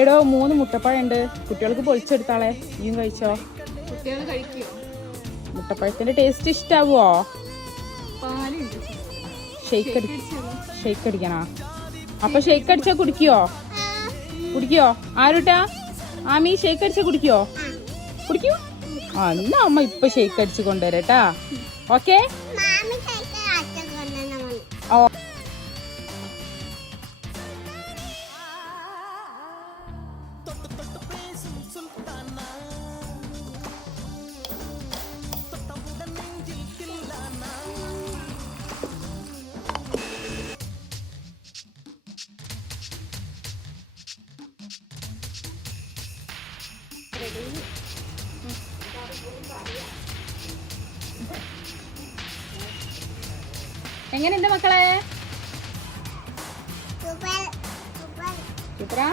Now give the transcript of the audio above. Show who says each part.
Speaker 1: എടോ മൂന്ന് മുട്ടപ്പഴം ഉണ്ട് കുട്ടികൾക്ക് പൊളിച്ചെടുത്താളെ. നീയും കഴിച്ചോ? മുട്ടപ്പഴത്തിന്റെ ടേസ്റ്റ് ഇഷ്ടാവോ? ഷെയ്ക്ക് അടിക്കണോ? അപ്പൊ ഷെയ്ക്ക് അടിച്ചാ കുടിക്കോ? കുടിക്കോ? ആരുട്ടാ? ആമി ഷെയ്ക്ക് അടിച്ചാ കുടിക്കോ? കുടിക്കൂ? ആ എന്നാ അമ്മ ഇപ്പൊ ഷെയ്ക്ക് അടിച്ച് കൊണ്ടുവരട്ടാ. ഓക്കെ ഓ എങ്ങനെയുണ്ട് മക്കളെ? സൂപ്പറാ